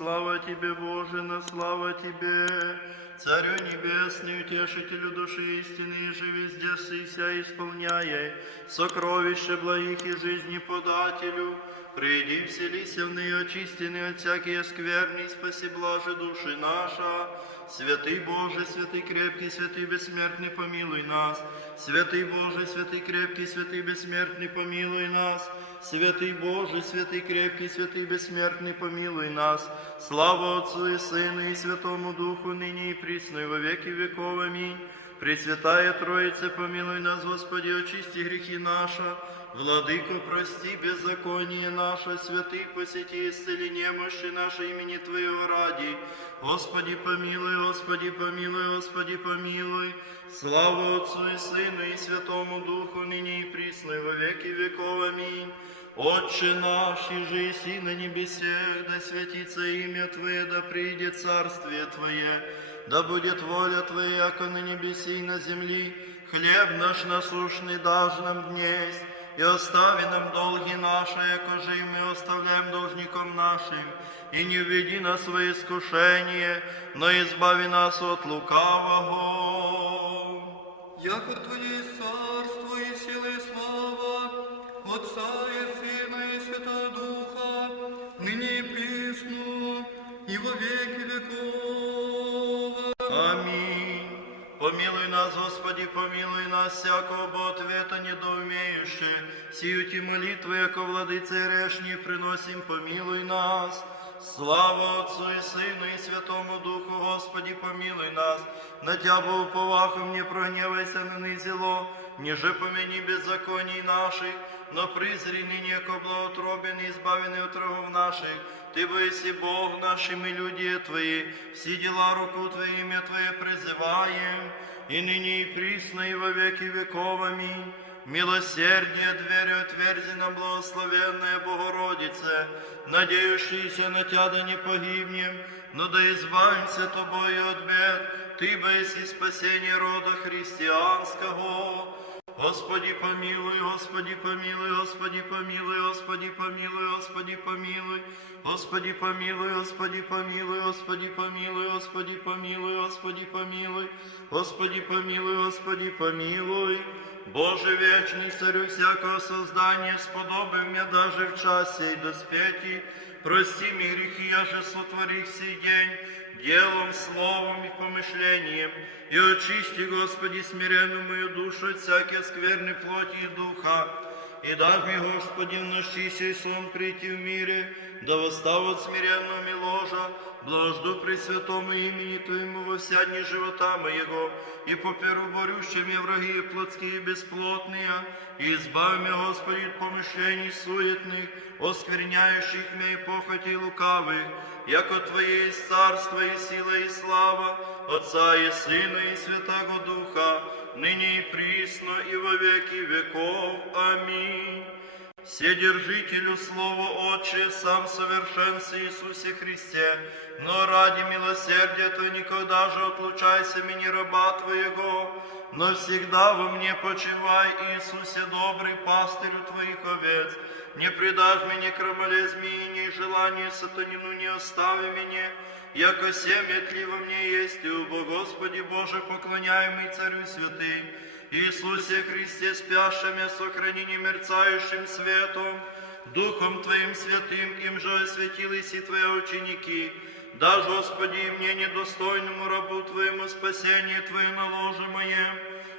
слава Тебе, Боже, на слава Тебе. Царю Небесный, утешителю души истины, и же везде сыся исполняя сокровище благих и жизни подателю. Приди, вселися в ныне, очистенный от всякие скверни, спаси блаже души наша. Святый Боже, святый крепкий, святый бессмертный, помилуй нас. Святый Боже, святый крепкий, святый бессмертный, помилуй нас. Святый Боже, святый крепкий, святый бессмертный, помилуй нас. Слава Отцу и Сыну и Святому Духу, ныне и присно, и во веки веков. Аминь. Пресвятая Троица, помилуй нас, Господи, очисти грехи наши. Владыко, прости беззаконие наше, святый, посети, исцели немощи наши имени Твоего ради. Господи, помилуй, Господи, помилуй, Господи, помилуй. Слава Отцу и Сыну и Святому Духу, ныне и присно, и во веки веков. Аминь. Отче наш, иже еси на небесех, да святится имя Твое, да придет царствие Твое, да будет воля Твоя, яко на небеси и на земли. Хлеб наш насущный дашь нам днесь, и остави нам долги наши, яко же и мы оставляем должникам нашим. И не введи нас в искушение, но избави нас от лукавого. Яко Твое царство и сила и слава, Отца и Сына и Святого Духа, ныне и присно, и во веки веков. Аминь. Помилуй нас, Господи, помилуй нас, всякого бы ответа недоумеющие. Сию ти молитву, яко владыце решни, приносим, помилуй нас. Слава Отцу и Сыну и Святому Духу, Господи, помилуй нас. На Тя бы уповахом не прогневайся на низело, ниже помяни беззаконий наших, но призри ныне ко благоутробен и избавенный от врагов наших. Ты бойся Бог наш, и мы люди Твои, все дела руку Твои, имя Твое призываем, и ныне и присно, и во веки веков. Аминь. Милосердие дверью отверзи нам, благословенная Богородице, надеющиеся на Тя да не погибнем, но да избавимся Тобою от бед. Ты бойся спасения рода христианского. Господи помилуй, Господи помилуй, Господи помилуй, Господи помилуй, Господи помилуй, Господи помилуй, Господи помилуй, Господи помилуй, Господи помилуй, Господи помилуй, Господи помилуй, Господи помилуй. Боже вечный, царю всякого создания, сподоби мне даже в час сей доспети, прости мне грехи, я же сотворих сей день, делом, словом и помышлением, и очисти, Господи, смиренную мою душу от всякой скверной плоти и духа, и дай мне, Господи, в ночи сей сон прийти в мире, да восстав от смиренного ми ложа, блажду Пресвятому имени Твоему во вся дни живота моего, и поперу борющие мне враги плотские и бесплотные, и избави меня, Господи, от помышлений суетных, оскверняющих меня и похоти лукавых, яко Твое есть царство и сила и слава, Отца и Сына и Святого Духа, ныне и присно и во веки веков. Аминь. Вседержителю Слова Отче, сам совершенстве Иисусе Христе, но ради милосердия Твоего никогда же отлучайся мени раба Твоего, но всегда во мне почивай, Иисусе добрый, пастырю Твоих овец. Не предашь мне крамоле змеи, и желание сатанину не остави меня, яко семя тли во мне есть, и убо Господи Боже, поклоняемый Царю святым, Иисусе Христе, спящими, сохрани немерцающим светом, Духом Твоим святым, им же осветились и Твои ученики. Да, Господи, и мне, недостойному рабу Твоему, спасение Твое на ложе моем,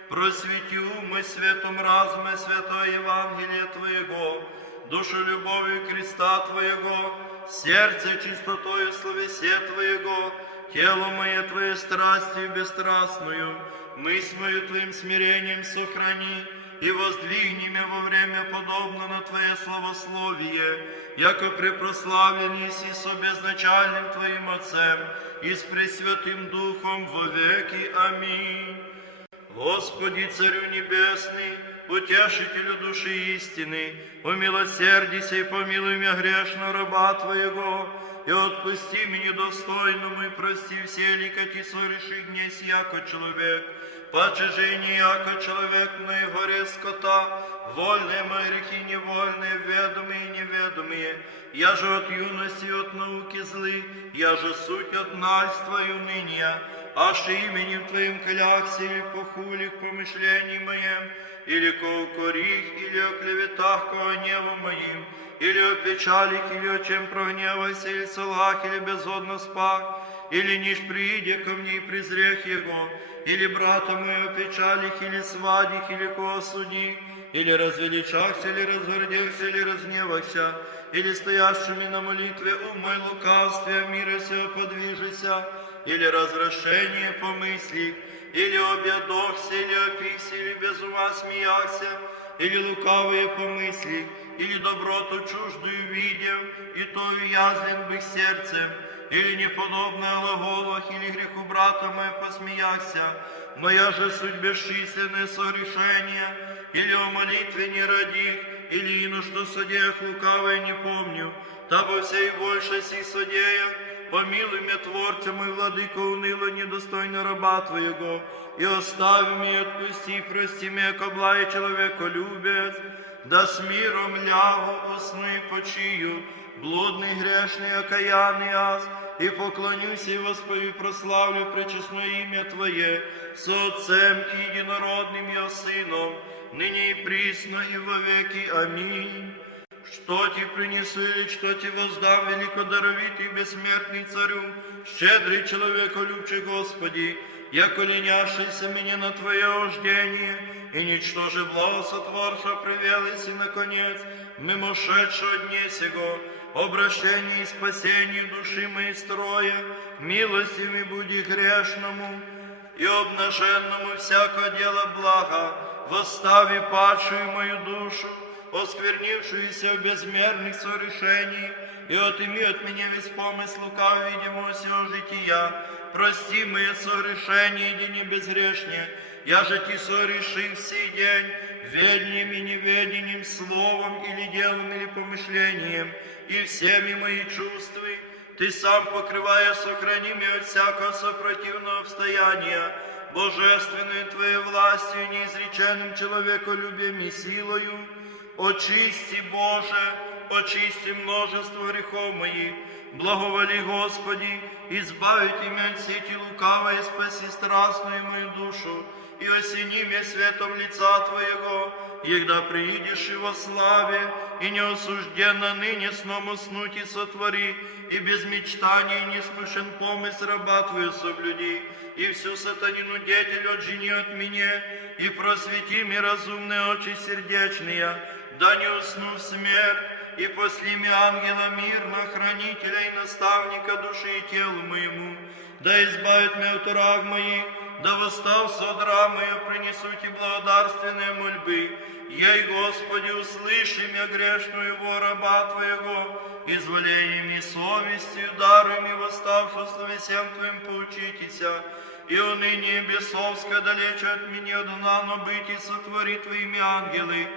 просвети умы светом разума святое Евангелие Твоего, душу любовью креста Твоего, сердце чистотою словесе Твоего, тело мое Твое страстью бесстрастную, мысль мою Твоим смирением сохрани, и воздвигни меня во время подобно на Твое славословие, яко препрославлен еси со безначальным Твоим Отцем и с Пресвятым Духом во веки. Аминь. Господи, Царю Небесный, утешителю души истины, умилосердися и помилуй меня грешно раба Твоего, и отпусти мне достойному, и прости все ликоти сореши днесь, яко человек, паче же и не яко человек на горе скота, вольные мои грехи невольные, ведомые и неведомые. Я же от юности и от науки злы, я же суть от нальства и уныния. Аше именем Твоим клякся или похули к помышлению моем, или ко укорих, или о клеветах ко гневу моим, или о печалях, или о чем прогневайся, или солгах, или безодно спах, или ниж прииде ко мне и презрех его, или брата моего печалих, или свадих, или ко осуди, или развеличахся, или разгордехся, или разгневахся, или стоящими на молитве умой лукавстве, мира сего подвижися, или развращение помысли, или объедохся, или описи, или без ума смеяхся, или лукавые помысли, или доброту чуждую видев, и то уязвлен бы сердцем, или неподобно о глаголах, или греху брата моего посмеяхся, моя же суть бесчисленное согрешение, или о молитве не родих, или ино что содеях лукавое не помню, табо всей больше сих содеях, помилуй меня, Творця мой, владыко, уныло, недостойно раба Твоего, и остави меня, отпусти, прости меня, ко благе человеколюбец, да с миром лягу, усну и почию, блудный, грешный, окаянный аз, и поклонюсь и воспою, прославлю пречестное имя Твое, со Отцем и единородным Его Сыном, ныне и присно и во веки. Аминь. Что Ти принесу или что Ти воздам, великодаровитый бессмертный Царю, щедрый человеколюбче Господи, яко леняшися мне на Твое ождение, и ничтоже благосотворша привелись и, наконец, мимошедшего дне сего, обращение и спасение души моей строя, милостивый буди грешному и обнаженному всякое дело блага, восстави падшую мою душу, осквернившуюся в безмерных согрешениях, и отыми от меня весь помысл лукавого видимого сего жития. Прости мои согрешения, иди не безгрешнее, я же Ти согрешил сей день, ведением и неведением, словом или делом, или помышлением, и всеми мои чувства. Ты сам, покрывая, сохрани меня от всякого сопротивного обстояния, божественной Твоей властью, неизреченным человеколюбием и силою. Очисти, Боже, очисти множество грехов моих, благоволи, Господи, избавить меня от сети лукавой, и спаси страстную мою душу, и осени меня светом лица Твоего, егда приидешь и во славе, и неосужденно ныне сном уснуть и сотвори, и без мечтаний не смущен помысл раба Твою соблюди, и всю сатанину деятель отжени от меня, и просвети мне разумные очи сердечные, да не усну в смерть, и посли мне ангела мирно, хранителя и наставника души и телу моему, да избавит меня от враг моих, да восстав содра мою, принесу Ти благодарственные мольбы. Ей, Господи, услыши меня грешную его раба Твоего, изволением и совестью, даруй мне восставшую словесем Твоим поучитеся, и уныние бесовское далече от меня дана, но быть и сотвори Твоими ангелы,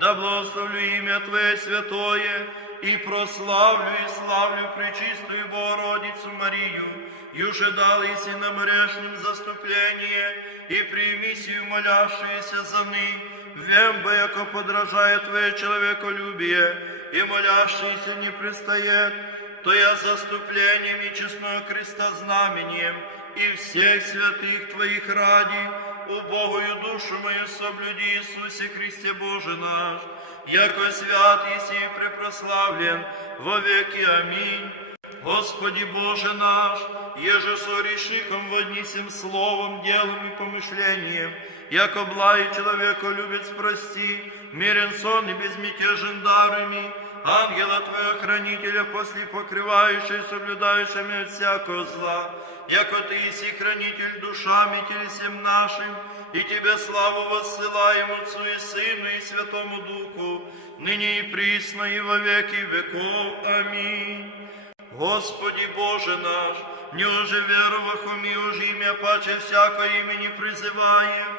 да благословлю имя Твое святое, и прославлю и славлю пречистую Богородицу Марию, юже дал и нам грешным заступление, и прими сию молящиеся за ны, вембо, яко подражает Твое человеколюбие, и молящийся не предстоит, то я заступлением и честного креста знамением, и всех святых Твоих ради, убогую душу мою соблюди, Иисусе Христе Боже наш, яко свят еси и препрославлен во веки. Аминь. Господи Боже наш, еже согрешихом воднисим словом, делом и помышлением, яко благий человеколюбец прости, мирен сон и безмятежен дарами, ангела Твоего хранителя после покрывающий, соблюдающими от всякого зла, яко Ты еси хранитель душами телесем нашим, и Тебе славу воссылаем Отцу и Сыну и Святому Духу, ныне и присно и во веки веков. Аминь. Господи Боже наш, неже веровахом и уж имя паче всякое имени призываем,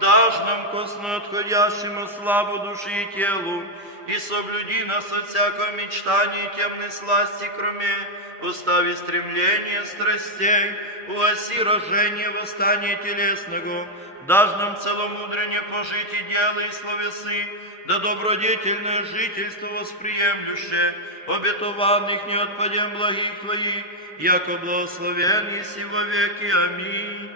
дашь нам косно отходящему славу души и телу, и соблюди нас от всякого мечтания и темной сласти, кроме устави стремления страстей, уоси рождение восстания телесного, дашь нам целомудрение пожить и дела и словесы, да добродетельное жительство восприемлюще, обетованных не отпадем благих Твоих, яко благословен еси во веки. Аминь.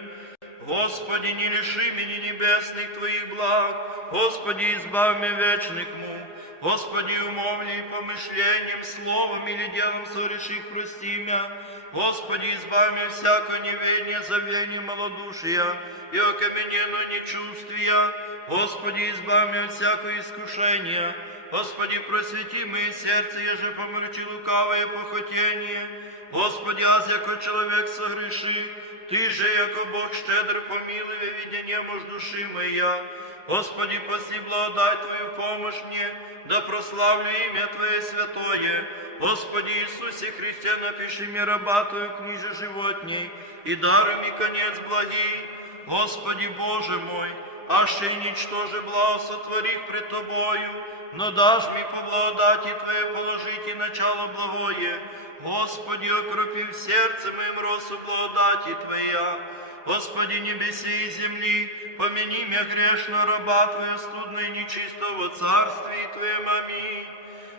Господи, не лиши меня небесных Твоих благ, Господи, избавь меня вечных мук, Господи, умовли помышлением, словом или делом согреших прости меня, Господи, избавь меня всякое неведение, забвение малодушия и окамененно нечувствия, Господи, избавь меня от всякого искушения, Господи, просвети мое сердце, еже помрачи лукавое похотение, Господи, аз яко человек согреши, Ты же, яко Бог щедр, помилуй видение муж души моя. Господи, паси благодать Твою помощь мне, да прославлю имя Твое святое. Господи Иисусе Христе, напиши мне раба Твою книже животней, и даруй мне конец благий. Господи Боже мой, аще и ничтоже благо сотворих пред Тобою, но дашь мне по благодати Твоей положить и начало благое. Господи, окропи в сердце моим росу благодати Твоя. Господи, небеси и земли, помяни меня грешно раба Твоя, студно и нечисто во царстве Твоем. Аминь.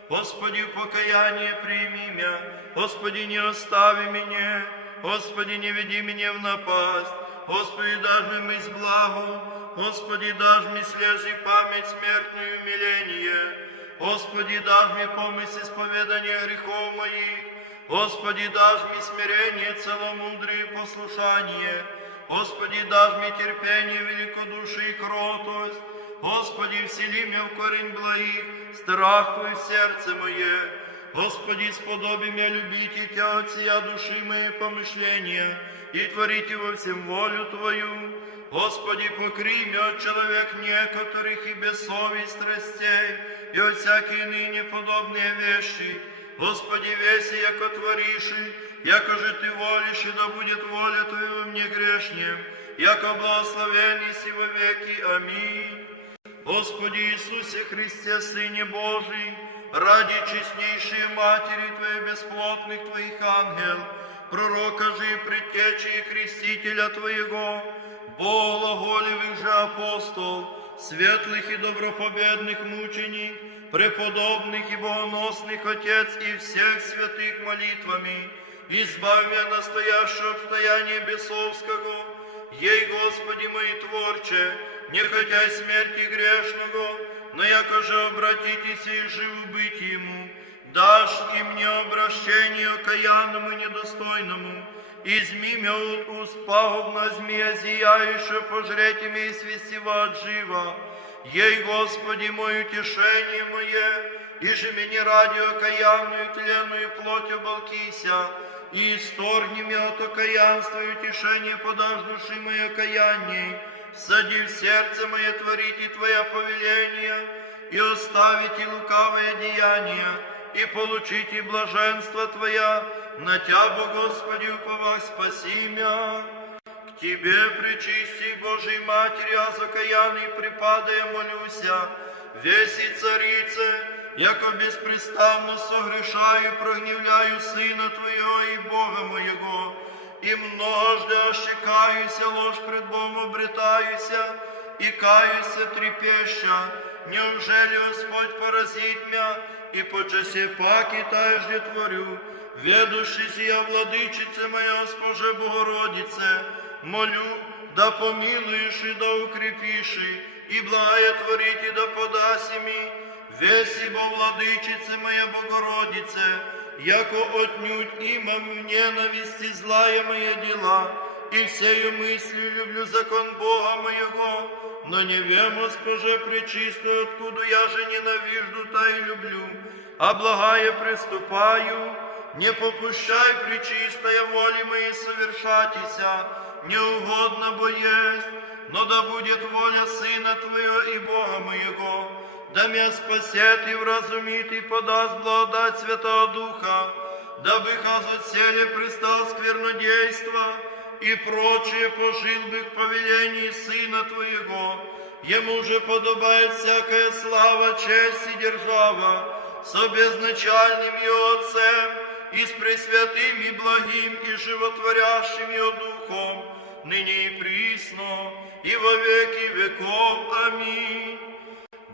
Господи, в покаяние прими меня, Господи, не остави меня, Господи, не веди меня в напасть, Господи, дашь мне мысль благу, Господи, дашь мне слезы память смертную умиление, Господи, дашь мне помысль исповедания грехов моих, Господи, дашь мне смирение, целомудрие и послушание, Господи, дашь мне терпение, великодушие и кротость, Господи, всели меня в корень благих, страх Твой в сердце мое, Господи, сподоби меня любить и Тя от сия души моей помышления, и творите во всем волю Твою. Господи, покри меня от человек некоторых и бессовестных страстей, и от всякие ныне подобные вещи. Господи, веси, яко твориши, яко же Ты волишь, и да будет воля Твоя во мне грешнем, яко благословен еси во веки. Аминь. Господи Иисусе Христе, Сыне Божий, ради честнейшей Матери Твоей, бесплотных Твоих ангел, пророка же и предтечи и крестителя Твоего, глаголевых же апостол, светлых и добропобедных мученик, преподобных и богоносных Отец и всех святых молитвами, избавь меня от настоящего обстояния бесовского, ей, Господи мой Творче, не хотя смерти грешного, но яко же обратитесь и живу быть ему, дашь и мне обращение окаянному и недостойному, изми меня от уст пагубна змея зияющая, пожреть имя и свистива от жива. Ей, Господи, мое утешение мое, и же меня ради окаянную тленную плоть оболкися, и исторгни меня от окаянства и утешение подашь души моей окаянней, сади в сердце мое творите Твоя повеления, и оставите лукавые деяния, и получите блаженство Твоя, на Тя, Бо Господи, уповах, спаси меня. К Тебе, пречисти Божией Матери, аз окаянный припадая молюся, веси царице, яко беспрестанно согрешаю и прогневляю Сына Твоего и Бога моего, и множды ощекаюся, ложь пред Богом обретаюся, и каюся трепеща, неужели Господь поразит меня, и по часе паки тажде творю, ведущий сия владычице моя, Госпоже Богородице, молю, да помилуешь и да укрепишь, и благое творить и да подаси ми, веси бо владычице моя Богородице, яко отнюдь имам в ненависти злая моя дела, и всею мыслью люблю закон Бога моего, но не вем, Госпоже пречистую, откуда я же ненавижду, та и люблю, а благая приступаю, не попущай пречистая воли моей совершатися, не угодно бо есть, но да будет воля Сына Твоего и Бога моего, да меня спасет и вразумит и подаст благодать Святого Духа, дабы аз отселе пристал сквернодейства и прочее пожил бы к повелению Сына Твоего. Ему же подобает всякая слава, честь и держава, с безначальным Его Отцем, и с пресвятым и благим и животворящим Его Духом, ныне и присно, и во веки веков. Аминь.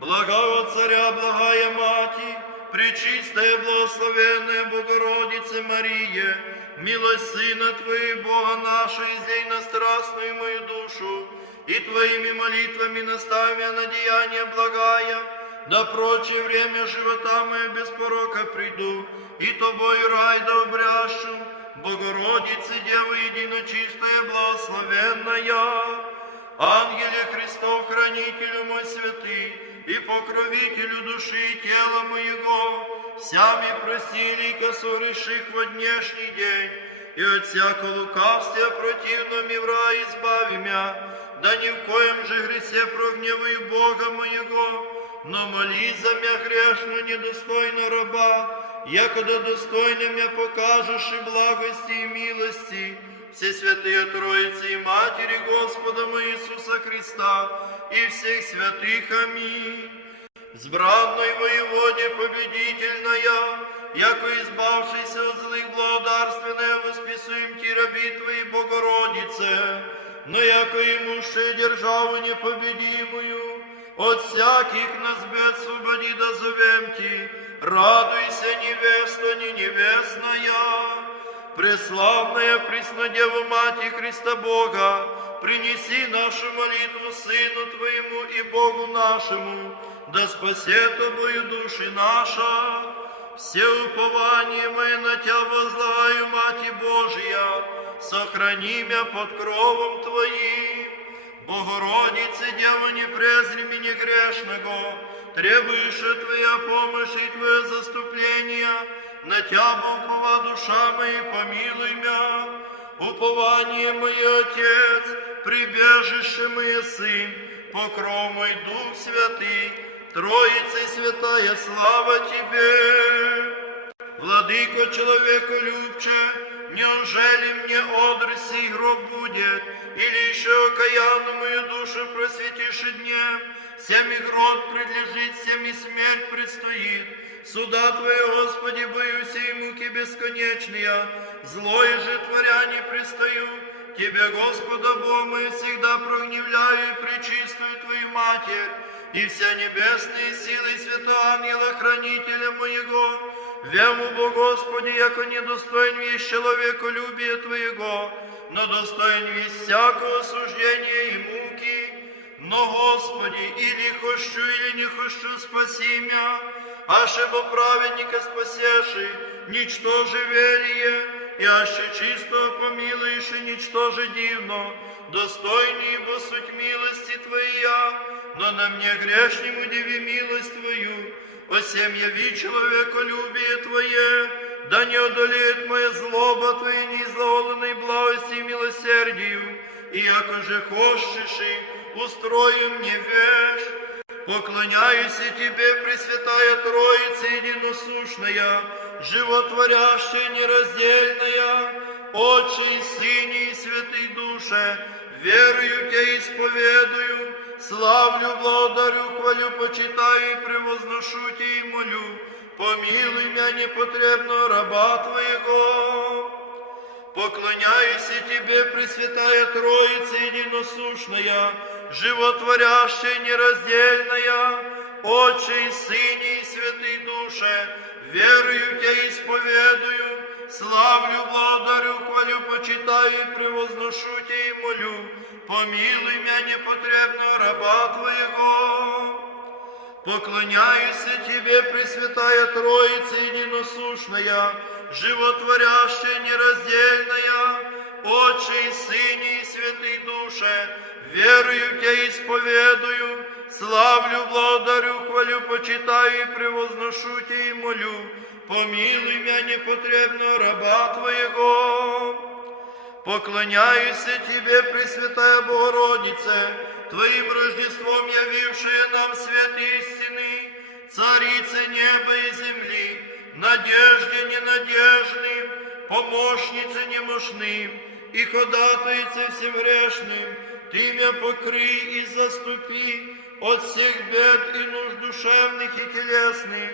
Благого Царя, благая Мати, Пречистая, благословенная Богородице Мария, милость Сына Твоего, Бога нашего, излей на страстную мою душу, и Твоими молитвами наставь меня на деяния благая, да прочее время живота моя без порока приду, и Тобою рай да обрящу, Богородице, Дева единочистая, благословенная. Ангеле Христов, хранителю мой святый, и покровителю души и тела моего, всями просили и косореших во днешний день, и от всякого лукавствия противного ми в рай избави мя, да ни в коем же гресе прогневаю Бога моего, но молись за мя грешно, недостойно раба, якода достойно мя покажешь и благости и милости, все святые Троицы и Матери Господа моего Иисуса Христа и всех святых. Аминь. Сбранной воеводе победительная, яко избавшийся от злых благодарственная, восписуем ти раби Твои, Богородице, но яко имущие державу непобедимую, от всяких нас бед освободи да зовем Ти, радуйся, невеста, не невестная. Преславная Преснодева Мати Христа Бога, принеси нашу молитву Сыну Твоему и Богу нашему, да спасет Тобою души наша. Все упование мое на Тя возлагаю, Мати Божия, сохрани меня под кровом Твоим. Богородице, Дева, не презри меня грешного, требуешь Твоя помощь и Твое заступление, на Тя упова душа моя, помилуй мя. Упование мое, Отец, прибежище мое, Сын, покров мой, Дух Святый, Троица Святая, слава Тебе. Владыко человеколюбче, неужели мне одр сей гроб будет, или еще окаянную мою душу просветишь днем? Всеми гроб предлежит, всеми смерть предстоит. Суда Твоего, Господи, боюсь и муки бесконечные, злое же творя не пристаю. Тебе, Господа Бога мой, всегда прогневляю и пречистую Твою Матерь, и вся небесные силы святого ангела хранителя моего. Вему, Бо Господи, яко недостоин весь человеколюбия Твоего, но достоин весь всякого осуждения и муки. Но, Господи, или хочу, или не хочу, спаси меня, ашебо праведника спасеши, ничтоже велие, и аще чисто помилуешь, и ничтоже дивно, достойнее, бо суть милости Твоя, но на мне грешнему диви милость Твою, осем яви человеколюбие Твое, да не одолеет моя злоба Твоей неизловленной благости и милосердию, и яко же хочешь, устрою мне вещь. Поклоняюсь и Тебе, Пресвятая Троица единосущная, животворящая, нераздельная, Отче и Сыне и Святой Душе, верую Тебя исповедую, славлю, благодарю, хвалю, почитаю и превозношу Тебя и молю, помилуй меня непотребного раба Твоего. Поклоняюсь и Тебе, Пресвятая Троица единосущная, животворящая, нераздельная, Отче и Сыне и Святой Душе, верую Тебя исповедую, славлю, благодарю, хвалю, почитаю и превозношу Тебя и молю, помилуй меня непотребного раба Твоего. Поклоняюсь Тебе, Пресвятая Троица единосущная, животворящая, нераздельная, Отче и Сыне и Святой Душе, верую Тебя исповедую, славлю, благодарю, хвалю, почитаю и превозношу Тебя и молю, помилуй меня непотребного раба Твоего. Поклоняюсь Тебе, Пресвятая Богородице, Твоим Рождеством явившая нам свет истины, Царица неба и земли, надежде ненадежным, помощнице немощным и ходатайце всем грешным, Ты меня покрый и заступи от всех бед и нужд душевных и телесных,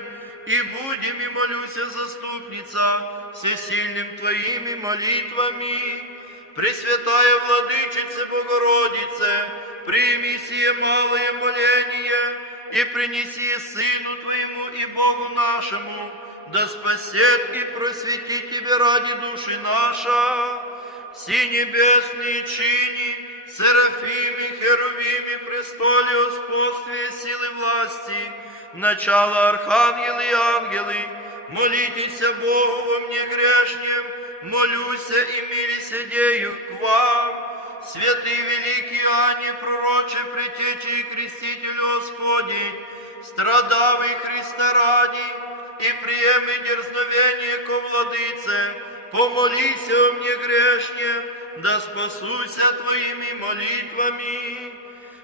и будем и молюся, заступница, всесильным Твоими молитвами. Пресвятая Владычице Богородице, прими сие малое моление и принеси Сыну Твоему и Богу нашему, да спасет и просветит Тебе ради души наша. Все небесные чини, серафими, херувими, престоле, господстве, силы власти, начало архангелы и ангелы, молитесь Богу во мне грешнем, молюся и милосердею к вам. Святый великий Иоанне, пророче, предтече и крестителю Господень, страдавый Христа ради, и приеми дерзновение ко владыце, помолися о мне грешне, да спасуся Твоими молитвами.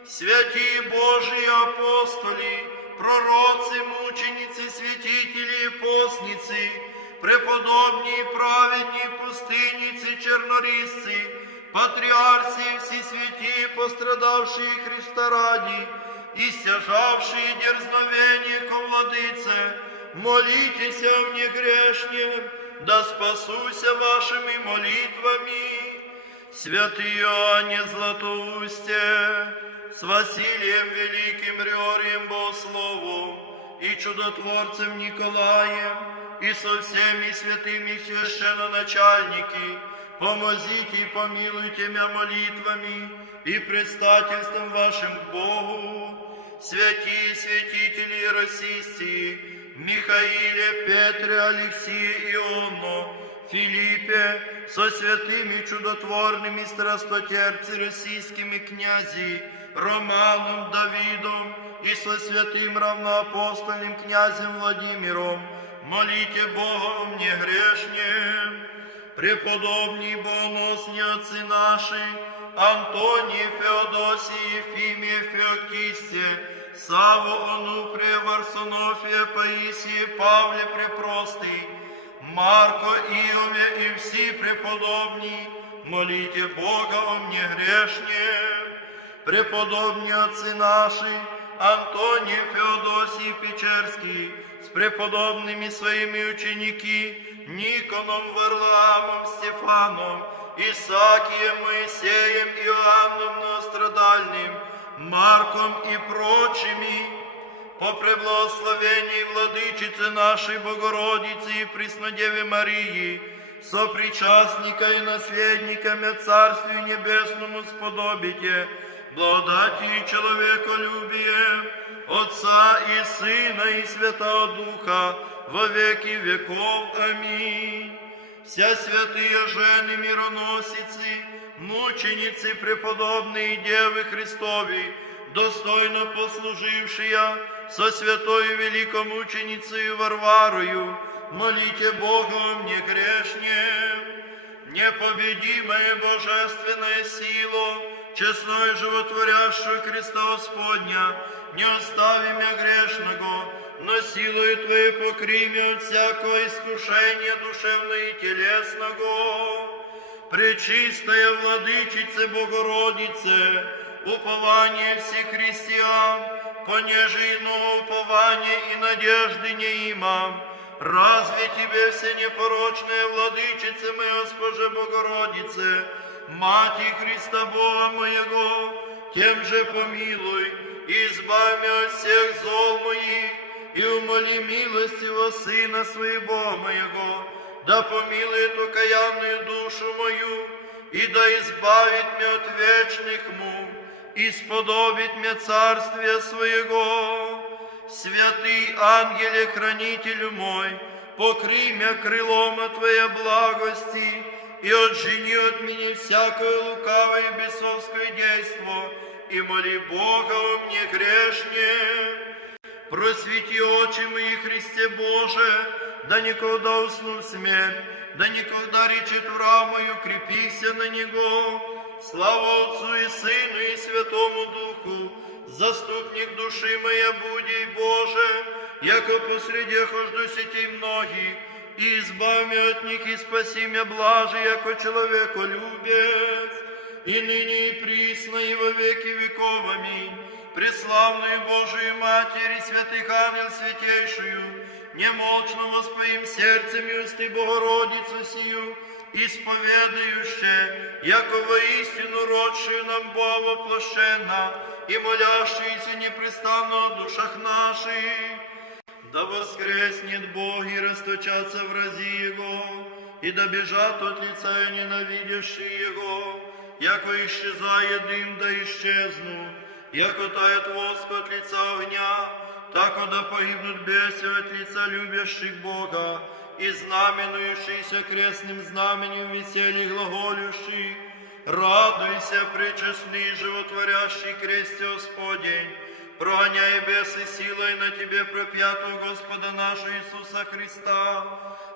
Святые Божии апостоли, пророцы, мученицы, святители и постницы, преподобные, праведные, пустынницы, чернорисцы, патриарси, все святые, пострадавшие Христа ради, и стяжавшие дерзновение ко владыце, молитесь о мне грешнем, да спасуся вашими молитвами. Святый Иоанне Златоусте, с Василием Великим Риорием Богословом и чудотворцем Николаем, и со всеми святыми священноначальники, помозите и помилуйте меня молитвами и предстательством вашим к Богу. Святые святители российские, Михаиле, Петре, Алексее, Ионно, Филиппе, со святыми чудотворными страстотерпцы российскими князи, Романом, Давидом и со святым равноапостольным князем Владимиром, молите Бога мне грешнем. Преподобные богоносные отцы наши, Антоний, Феодосий, Ефимия, Феоктистия, Савва, Онуфрия, Варсонофия, Паисия, Павле Препростый, Марко, Иове и все преподобные, молите Бога о мне грешне. Преподобные отцы наши, Антоний, Феодосий, Печерский, с преподобными своими ученики, Никоном, Варлаамом, Стефаном, Исаакием, Моисеем, Иоанном Новострадальным, Марком и прочими, по преблагословении Владычицы нашей Богородицы и Преснодеве Марии, сопричастника и наследниками Царствию Небесному сподобите, благодати и человеколюбие, Отца и Сына и Святого Духа, во веки веков. Аминь. Вся святые жены мироносицы, мученицы преподобные Девы Христови, достойно послужившие со святой великомученицей Варварою, молите Бога о мне грешне. Непобедимая божественная сила, честное животворящую Христа Господня, не остави меня грешного, но силою Твоей покри меня от всякого искушения душевного и телесного. Пречистая Владычице Богородице, упование всех христиан, понеже иного упования и надежды не имам, разве Тебе все непорочная Владычице моя, Госпоже Богородице, Мати Христа Бога моего, тем же помилуй, и избавь меня от всех зол моих, и умоли милостивого Сына Своего моего, да помилует окаянную душу мою, и да избавит меня от вечных мук, и сподобит меня Царствия Своего. Святый ангеле-хранителю мой, покрый меня крылом от Твоей благости, и отжени от меня всякое лукавое и бесовское действо, и моли Бога о мне грешне. Просвети очи мои, Христе Боже, да никогда усну в смерть, да никогда речет враг мою, крепися на Него. Слава Отцу и Сыну и Святому Духу, заступник души моя буди, Боже, яко посреди хожду сети многих, и избавь меня от них, и спаси меня блаже, яко человеколюбец, и ныне и присно, и во веки веков. Аминь. Преславную Божию Матерь и святых ангел святейшую, немолчно воспоим сердцем и усты Богородицу сию, исповедающее, яко воистину родшую нам Бога воплощена, и молящиеся непрестанно о душах наших. Да воскреснет Бог и расточатся врази Его, и да бежат от лица ненавидящие Его, яко исчезает дым, да исчезну, яко тает воск от лица огня, тако да погибнут бесы от лица любящих Бога, и знаменующийся крестным знаменем веселье глаголющий. Радуйся, пречестный, животворящий кресте Господень, прогоняй бесы силой на тебе пропятую Господа нашего Иисуса Христа,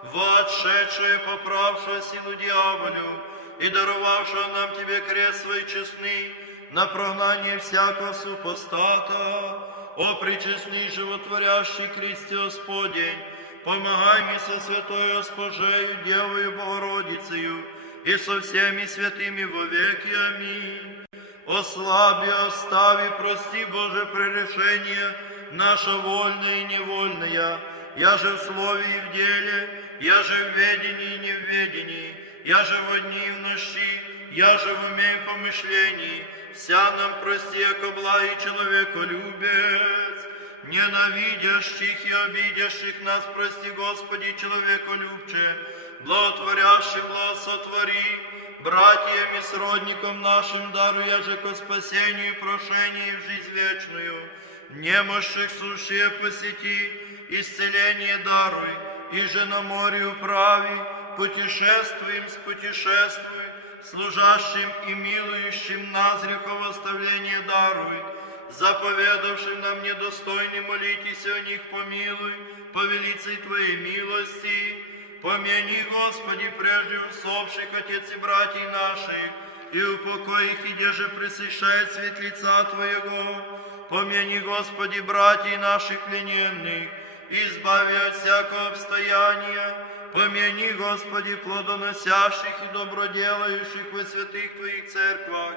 воотшедшую поправшую силу дьяволю, и даровавшего нам тебе крест свой честный, на прогнание всякого супостата. О, пречестный, животворящий кресте Господень, помогай мне со святой Госпожею, Девою Богородицею, и со всеми святыми вовеки. Аминь. Ослаби, остави, прости, Боже, пререшение наше вольное и невольное, я же в слове и в деле, я же в ведении и не в ведении, я же во дни и в ночи, я же в уме и помышлении, вся нам прости, яко благий человеколюбец. Ненавидящих и обидящих нас прости, Господи, человеколюбче, благотворящий, благосотвори, братьям и сродникам нашим даруя же ко спасению и прошению в жизнь вечную, немощных сущие посети, исцеление даруй, и же на море управи, путешествуем, спутешествуй, служащим и милующим нас греховоставление даруй, заповедавшим нам недостойным молитесь о них помилуй, по велицей Твоей милости. Помяни, Господи, прежде усопших отец и братьев наших, и упокой их, и где же пресыщает свет лица Твоего. Помяни, Господи, братьев наших плененных, и избави от всякого обстояния. Помяни, Господи, плодоносящих и доброделающих во святых Твоих церквах,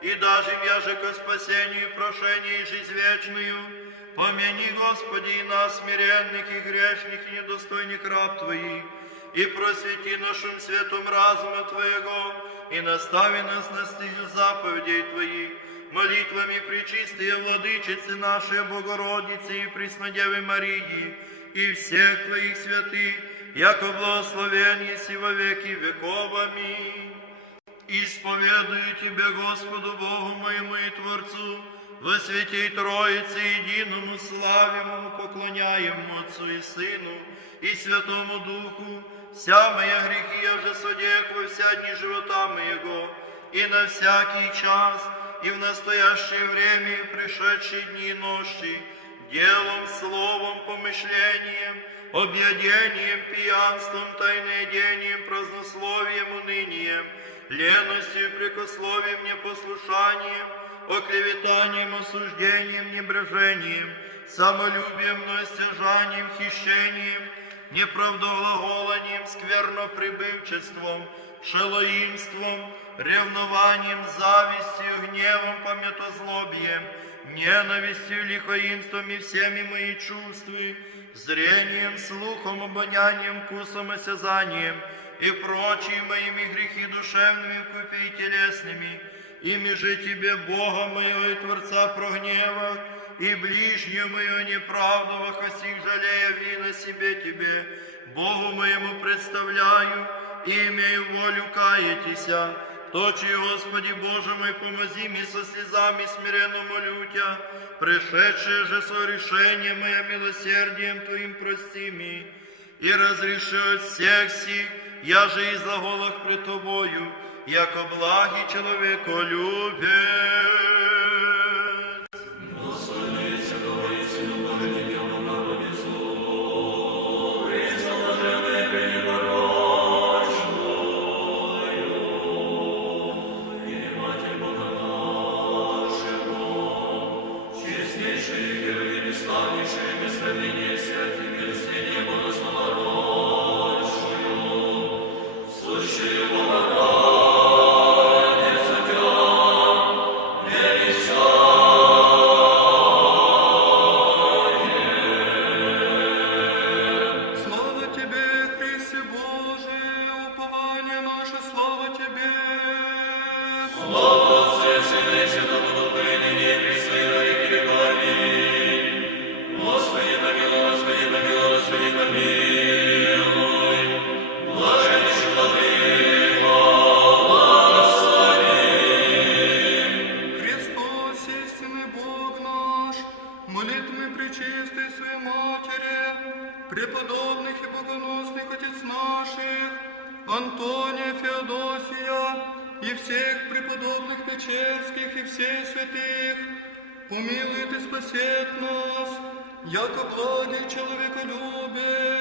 и даже им яже ко спасению и прошению и жизнь вечную. Помяни, Господи, и нас, смиренных и грешных и недостойных раб Твоих, и просвети нашим светом разума Твоего, и настави нас на стезю заповедей Твоих, молитвами пречистые Владычицы нашей Богородицы и Преснодевы Марии, и всех Твоих святых, яко благословен еси во веки веков. Аминь. Исповедую Тебе, Господу Богу моему и Творцу, во святей Троице единому, славимому, поклоняемому Отцу и Сыну и Святому Духу, вся моя грехи я же содех во вся дни живота моего, и на всякий час, и в настоящее время, и пришедшие дни и ночи, делом, словом, помышлением, объедением, пьянством, тайноедением, празднословием, унынием, леностью, прикословием, непослушанием, оклеветанием, осуждением, небрежением, самолюбием, настяжанием, хищением, неправдоглаголанием, скверноприбывчеством, шелоимством, ревнованием, завистью, гневом, памятозлобием, ненавистью, лихоимством и всеми мои чувства, зрением, слухом, обонянием, вкусом, осязанием и прочие моими грехи душевными, вкупе и телесными, ими же Тебе, Бога моего и Творца, прогневах, и ближнего моего неправдого, хосих жалея вина себе Тебе, Богу моему представляю, и имею волю каетеся. Точи, Господи Боже мой, помози мне со слезами смиренно молю Тя, пришедшее же сорешение мое милосердием Твоим прости ми, и разреши от всех сих, я же и заголах пред Тобою, яко благий человеколюбец. Сущего Богородица, и всех преподобных Печерских и всех святых, помилует и спасет нас, яко благий человеколюбец.